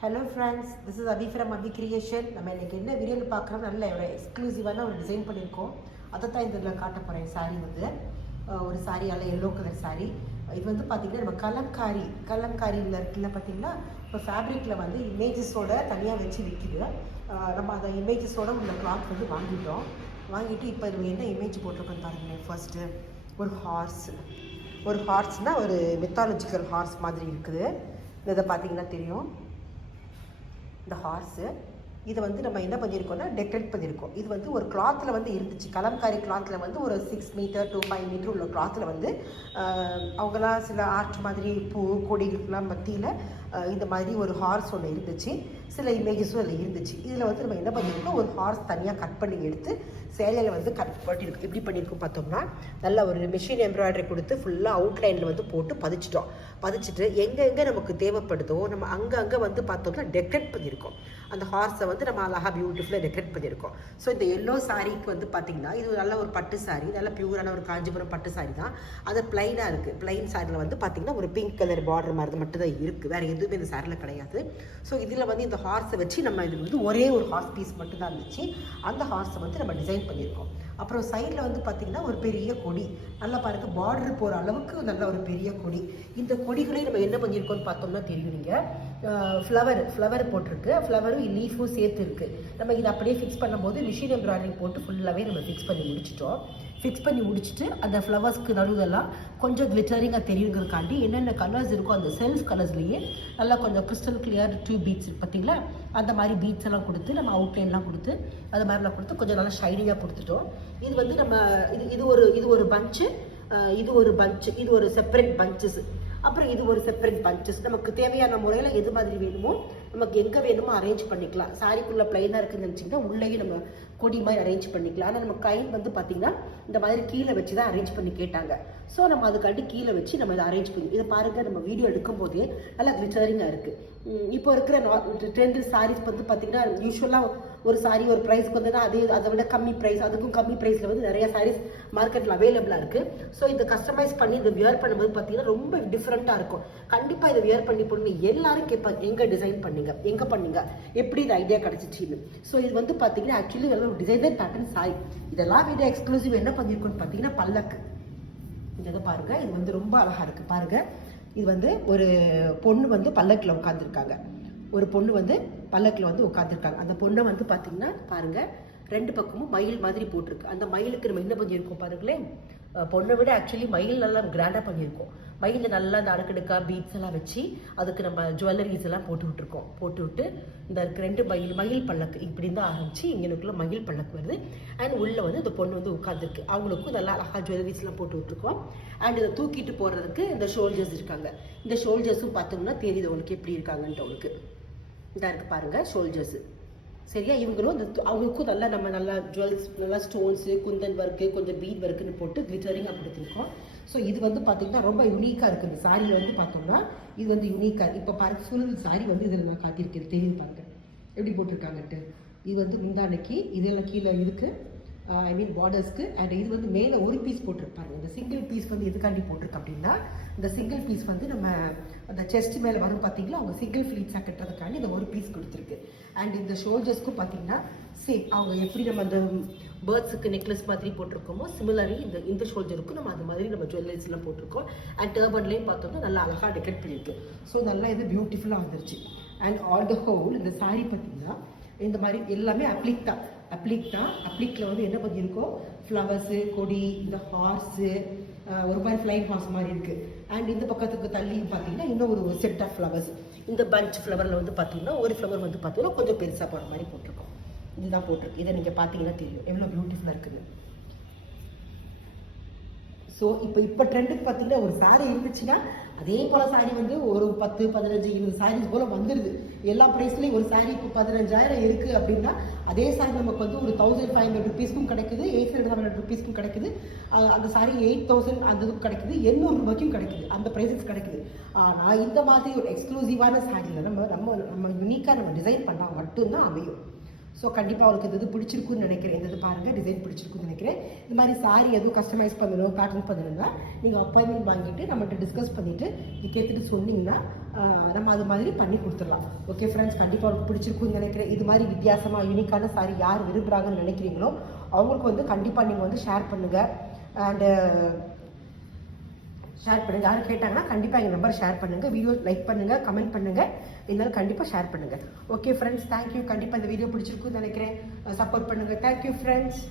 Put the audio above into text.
Hello friends, this is Abhi from Abhi creation. நம்ம இன்றைக்கி என்ன வீடியோவில் பார்க்குறோம், நல்ல ஒரு எக்ஸ்க்ளூசிவான ஒரு டிசைன் பண்ணியிருக்கோம். அதை தான் இதில் காட்ட போகிறேன். சாரீ வந்து ஒரு சாரீ அல்ல, எல்லோ கலர் சாரீ. இது வந்து பார்த்திங்கன்னா நம்ம கலம்காரியில் இருக்குல்ல பார்த்திங்கன்னா, இப்போ ஃபேப்ரிக்கில் வந்து இமேஜஸோட தனியாக வச்சு விற்கிது. நம்ம அந்த இமேஜஸோட உள்ள கிளாத் வந்து வாங்கிட்டு இப்போ இது என்ன இமேஜ் போட்டிருக்கோன்னு பாருங்களேன். ஃபர்ஸ்ட்டு ஒரு ஹார்ஸ்னால் ஒரு மித்தாலஜிக்கல் ஹார்ஸ் மாதிரி இருக்குது. இதை பார்த்திங்கன்னா தெரியும். இந்த ஹார்ஸு இதை வந்து நம்ம என்ன பண்ணியிருக்கோம்னா டெக்கரேட் பண்ணியிருக்கோம். இது வந்து ஒரு கிளாத்தில் வந்து இருந்துச்சு. கலம்காரி கிளாத்தில் வந்து ஒரு 6 மீட்டர் to 5 மீட்டர் உள்ள கிளாத்தில் வந்து அவங்களாம் சில ஆர்ட் மாதிரி பூ கொடிகளுக்கெல்லாம் மத்தியில் இந்த மாதிரி ஒரு ஹார்ஸ் ஒன்று இருந்துச்சு. சில இமேஜஸும் அதில் இருந்துச்சு. இதில் வந்து நம்ம என்ன பண்ணியிருக்கோம், ஒரு ஹார்ஸ் தனியாக கட் பண்ணி எடுத்து சேலையில் வந்து கட் பண்ணியிருக்கோம். எப்படி பண்ணியிருக்கோம் பார்த்தோம்னா, நல்ல ஒரு மிஷின் எம்ப்ராய்டரி கொடுத்து ஃபுல்லாக அவுட்லைனில் வந்து போட்டு பதிச்சுட்டு எங்கெங்கே நமக்கு தேவைப்படுதோ நம்ம அங்கங்கே வந்து பார்த்தோம்னா டெக்கரேட் பண்ணியிருக்கோம். அந்த ஹார்ஸை வந்து நம்ம அழகாக பியூட்டிஃபுல்லாக டெக்கரேட் பண்ணியிருக்கோம். ஸோ இந்த எல்லோ சாரீக்கு வந்து பார்த்திங்கன்னா இது நல்ல ஒரு பட்டு சாரீ, நல்ல பியூரான ஒரு காஞ்சிபுரம் பட்டு சாரீ தான். அது பிளைனாக இருக்குது. பிளைன் சாரியில் வந்து பார்த்திங்கன்னா ஒரு பிங்க் கலர் பார்டர் மாதிரி மட்டும் தான் இருக்குது, வேறு எதுவுமே இந்த சாரியில் கிடையாது. ஸோ இதில் வந்து இந்த ஹார்ஸை வச்சு நம்ம இது வந்து ஒரே ஒரு ஹார்ஸ் பீஸ் மட்டும் தான் இருந்துச்சு. அந்த ஹார்ஸை வந்து நம்ம டிசைன் பண்ணியிருக்கோம். அப்புறம் சைடில் வந்து பார்த்திங்கன்னா ஒரு பெரிய கொடி, நல்லா பாருங்கள், பார்டர் போகிற அளவுக்கு நல்ல ஒரு பெரிய கொடி. இந்த கொடிகளையும் நம்ம என்ன பண்ணியிருக்கோம்னு பார்த்தோம்னா தெரியும். நீங்கள் ஃப்ளவர் போட்டிருக்கு, ஃப்ளவரும் லீஃபும் சேர்த்து இருக்குது. நம்ம இதை அப்படியே ஃபிக்ஸ் பண்ணும்போது மிஷின் எம்ப்ராய்டரி போட்டு ஃபுல்லாகவே நம்ம ஃபிக்ஸ் பண்ணி முடிச்சுட்டு அந்த ஃப்ளவர்ஸ்க்கு நடுவெல்லாம் கொஞ்சம் கிளிட்டரிங்காக தெரியுங்கிறதுக்காண்டி என்னென்ன கலர்ஸ் இருக்கோ அந்த செல்ஃப் கலர்ஸ்லேயே நல்லா கொஞ்சம் கிறிஸ்டல் கிளியர் 2 பீட்ஸ் பார்த்தீங்களா, அந்த மாதிரி பீட்ஸ் எல்லாம் கொடுத்து நம்ம அவுட்லைன்லாம் கொடுத்து அது மாதிரிலாம் கொடுத்து கொஞ்சம் நல்லா ஷைனிங்காக கொடுத்துட்டோம். இது வந்து நம்ம இது ஒரு பஞ்சு, இது ஒரு செப்பரேட் பஞ்சஸ், அப்புறம் இது ஒரு செப்பரேட் பஞ்சஸ். நமக்கு தேவையான முறையில் எது மாதிரி வேணுமோ நமக்கு எங்கே வேணுமோ அரேஞ்ச் பண்ணிக்கலாம். சாரிக்குள்ளே பிளைனாக இருக்குதுன்னு நினச்சிங்கன்னா உள்ளேயும் நம்ம கொடி மாதிரி அரேஞ்ச் பண்ணிக்கலாம். ஆனால் நம்ம கைன் வந்து பார்த்திங்கன்னா இந்த மாதிரி கீழே வச்சு தான் அரேஞ்ச் பண்ணி கேட்டாங்க. ஸோ நம்ம அதுக்காண்டி கீழே வச்சு நம்ம இதை அரேஞ்ச் பண்ணி இதை பாருங்கள். நம்ம வீடியோ எடுக்கும் போதே நல்லா கிளிட்டரிங்காக இருக்குது. இப்போ இருக்கிற ட்ரெண்ட் சாரீஸ் வந்து பார்த்திங்கன்னா யூஸ்வலாக ஒரு சாரீ ஒரு ப்ரைஸ்க்கு வந்துன்னா அதை விட கம்மி ப்ரைஸ், அதுக்கும் கம்மி ப்ரைஸில் வந்து நிறைய சாரீஸ் மார்க்கெட்டில் அவைலபிளாக இருக்குது. ஸோ இதை கஸ்டமைஸ் பண்ணி இதை வியர் பண்ணும்போது பார்த்திங்கன்னா ரொம்ப டிஃப்ரெண்ட்டாக இருக்கும். கண்டிப்பாக இதை வியர் பண்ணி போடுங்க. எல்லாரும் கேட்பாங்க, எங்கே டிசைன் பண்ணீங்க, எங்கே பண்ணீங்க, எப்படி இது ஐடியா கிடச்சிச்சின்னு. ஸோ இது வந்து பார்த்திங்கன்னா ஆக்சுவலி ஒரு டிசைனர் பேட்டர்ன் சாரி. இதெல்லாம் வீடியோ எக்ஸ்க்ளூசிவ் என்ன பண்ணியிருக்கோன்னு பார்த்தீங்கன்னா பல்லக்கு. இதை பாருங்கள், இது வந்து ரொம்ப அழகாக இருக்குது பாருங்கள். இது வந்து ஒரு பொண்ணு வந்து பல்லக்கில் உட்காந்துருக்காங்க. ஒரு பொண்ணு வந்து பல்லக்கில் வந்து உட்காந்துருக்காங்க. அந்த பொண்ணை வந்து பார்த்தீங்கன்னா பாருங்கள், 2 பக்கமும் மயில் மாதிரி போட்டிருக்கு. அந்த மயிலுக்கு நம்ம என்ன பண்ணியிருக்கோம் பாருங்களேன், பொண்ணை விட ஆக்சுவலி மயில் நல்லா கிராண்டாக பண்ணியிருக்கோம். மயிலில் நல்லா அந்த அடுக்கடுக்காக பீட்ஸ் எல்லாம் வச்சு அதுக்கு நம்ம ஜுவல்லரிஸ் எல்லாம் போட்டு விட்டு இந்த 2 மயில் பல்லக்கு இப்படி தான் ஆரம்பிச்சு இங்கனுக்குள்ள மயில் பல்லக்கு வருது. அண்ட் உள்ளே வந்து இந்த பொண்ணு வந்து உட்காந்துருக்கு. அவங்களுக்கும் நல்லா அழகாக ஜுவல்லரிஸ்லாம் போட்டு விட்டுருக்கோம். அண்ட் இதை தூக்கிட்டு போகிறதுக்கு இந்த ஷோல்டர்ஸ் இருக்காங்க. இந்த ஷோல்டர்ஸும் பார்த்தோம்னா தெரியுது அவங்களுக்கு எப்படி இருக்காங்கன்ட்டு. அவங்களுக்கு இதாக இருக்குது பாருங்கள் ஷோல்டர்ஸு. சரியா, இவங்களும் அவங்களுக்கும் நல்லா ஜுவல்ஸ், நல்லா ஸ்டோன்ஸு, குந்தன் ஒர்க்கு, கொஞ்சம் பீட் ஒர்க்குன்னு போட்டு கிளிட்டரிங்காக கொடுத்துருக்கோம். ஸோ இது வந்து பார்த்திங்கன்னா ரொம்ப யூனிக்காக இருக்குது. இந்த சாரியில் வந்து பார்த்தோம்னா இது வந்து யூனிக்காக. இப்போ பாருங்க, ஃபுல் சாரி வந்து இதில் நான் காட்டியிருக்கேன், தெரியுது பாருங்க எப்படி போட்டிருக்காங்கன்ட்டு. இது வந்து முந்தானைக்கு இதெல்லாம் கீழே இருக்குது, ஐ மீன் பார்டர்ஸ்க்கு. அண்ட் இது வந்து மேலே ஒரு பீஸ் போட்டிருப்பாங்க. இந்த சிங்கிள் பீஸ் வந்து எதுக்காண்டி போட்டிருக்கு அப்படின்னா, இந்த சிங்கிள் பீஸ் வந்து நம்ம அந்த செஸ்ட் மேலே வரும் பார்த்தீங்களா, அவங்க சிங்கிள் ஃப்ளீட்ஸாக கட்டுறதுக்காண்டி இந்த ஒரு பீஸ் கொடுத்துருக்கு. அண்ட் இந்த ஷோல்டர்ஸ்க்கும் பார்த்தீங்கன்னா சேம் அவங்க எப்படி நம்ம அந்த பேர்ட்ஸுக்கு நெக்லஸ் மாதிரி போட்டிருக்கோமோ சிமிலரி இந்த ஷோல்டருக்கும் நம்ம அது மாதிரி நம்ம ஜுவல்லரிஸ்லாம் போட்டிருக்கோம். அண்ட் டர்பன்லேயும் பார்த்தோம்னா நல்லா அழகாக டெக்கரேட் பண்ணியிருக்கு. ஸோ நல்லா இது பியூட்டிஃபுல்லாக வந்துருச்சு. அண்ட் ஆல் த ஹோல் இந்த சாரீ பார்த்தீங்கன்னா இந்த மாதிரி எல்லாமே அப்ளிக்கில் வந்து என்ன பண்ணியிருக்கோம், ஃப்ளவர்ஸு, கொடி, இந்த ஹார்ஸு, ஒரு மாதிரி ஃப்ளைங் ஹார்ஸ் மாதிரி இருக்குது. அண்ட் இந்த பக்கத்துக்கு தள்ளி பார்த்தீங்கன்னா இன்னும் ஒரு செட் ஆஃப் ஃப்ளவர்ஸ். இந்த பஞ்ச் ஃப்ளவரில் வந்து பார்த்தீங்கன்னா ஒரு ஃப்ளவர் வந்து பார்த்தீங்கன்னா கொஞ்சம் பெருசாக போகிற மாதிரி போட்டிருக்கோம். இதுதான் போட்டிருக்கு. இதை நீங்கள் பார்த்தீங்கன்னா தெரியும் எவ்வளோ பியூட்டிஃபுல்லாக இருக்குது. ஸோ இப்போ ட்ரெண்டுக்கு பார்த்தீங்கன்னா ஒரு சாரீ இருந்துச்சுன்னா அதே போல் சாரீ வந்து ஒரு 10, 15, 20 சாரீஸ் போல் வந்துடுது. எல்லா ப்ரைஸ்லேயும் ஒரு சாரீ இப்போ 15,000 இருக்குது அப்படின்னா அதே சாரீ நமக்கு வந்து ஒரு 1500 ருபீஸ்க்கும் கிடைக்குது, 800 ருபீஸ்க்கும் கிடைக்குது. அந்த சாரீ 8000 அதுக்கும் கிடைக்குது, 800 ரூபாய்க்கும் கிடைக்குது. அந்த ப்ரைஸஸ் கிடைக்குது. ஆனால் இந்த மாதிரி ஒரு எக்ஸ்க்ளூசிவான சாரியில் நம்ம யூனிக்காக நம்ம டிசைன் பண்ணால் மட்டும்தான் அமையும். ஸோ கண்டிப்பாக அவங்களுக்கு இது பிடிச்சிருக்குன்னு நினைக்கிறேன். இது பாருங்கள், டிசைன் பிடிச்சிருக்குன்னு நினைக்கிறேன். இந்த மாதிரி சாரி எதுவும் கஸ்டமைஸ் பண்ணணும், பேட்டர்ன் பண்ணணும்னா நீங்கள் அப்பாயின்மெண்ட் வாங்கிட்டு நம்மகிட்ட டிஸ்கஸ் பண்ணிவிட்டு கேட்டுட்டு சொன்னீங்கன்னா நம்ம அது மாதிரி பண்ணி கொடுத்துடலாம். ஓகே ஃப்ரெண்ட்ஸ், கண்டிப்பாக அவங்களுக்கு பிடிச்சிருக்குன்னு நினைக்கிறேன். இது மாதிரி வித்தியாசமாக யூனிக்கான சாரி யார் விரும்புகிறாங்கன்னு நினைக்கிறீங்களோ அவங்களுக்கு வந்து கண்டிப்பாக நீங்கள் வந்து ஷேர் பண்ணுங்கள். அண்டு ஷேர் பண்ணுங்கள். யாரும் கேட்டாங்கன்னா கண்டிப்பாக எங்கள் நம்பர் ஷேர் பண்ணுங்கள். வீடியோ லைக் பண்ணுங்கள், கமெண்ட் பண்ணுங்கள், இருந்தாலும் கண்டிப்பாக ஷேர் பண்ணுங்கள். Okay friends, thank you. கண்டிப்பாக இந்த வீடியோ பிடிச்சிருக்குன்னு நினைக்கிறேன். சப்போர்ட் பண்ணுங்கள். Thank you friends.